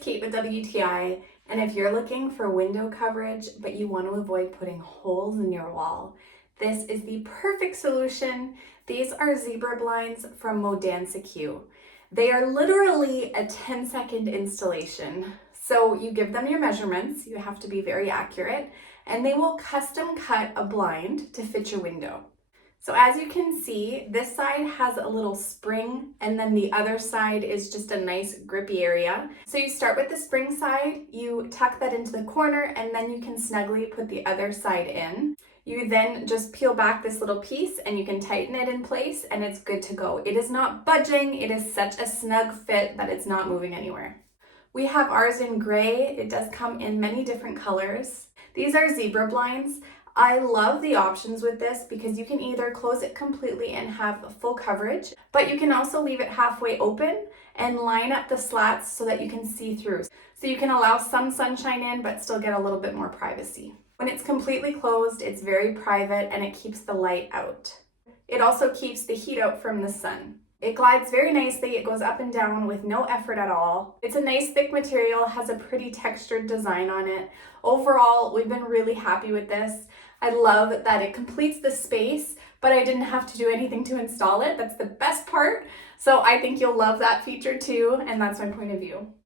Kate with WTI, and if you're looking for window coverage but you want to avoid putting holes in your wall, this is the perfect solution. These are zebra blinds from MoDanCeQ. They are literally a 10-second installation. So you give them your measurements, you have to be very accurate, and they will custom cut a blind to fit your window. So as you can see, this side has a little spring and then the other side is just a nice grippy area. So you start with the spring side, you tuck that into the corner, and then you can snugly put the other side in. You then just peel back this little piece and you can tighten it in place and it's good to go. It is not budging, it is such a snug fit that it's not moving anywhere. We have ours in gray. It does come in many different colors. These are zebra blinds. I love the options with this because you can either close it completely and have full coverage, but you can also leave it halfway open and line up the slats so that you can see through. So you can allow some sunshine in, but still get a little bit more privacy. When it's completely closed, it's very private and it keeps the light out. It also keeps the heat out from the sun. It glides very nicely, it goes up and down with no effort at all. It's a nice thick material, has a pretty textured design on it. Overall, we've been really happy with this. I love that it completes the space, but I didn't have to do anything to install it. That's the best part. So I think you'll love that feature too, and that's my point of view.